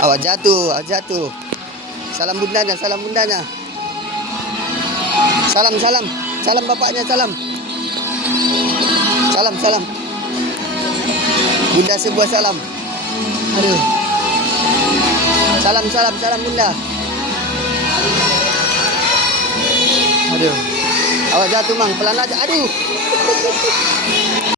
Awak jatuh, awak jatuh. Salam bundanya, salam bundanya. Salam, salam. Salam bapaknya, salam. Salam, salam. Bunda sebuah salam. Aduh. Salam, salam, salam bunda. Aduh. Awak jatuh mang, pelan aja. Aduh.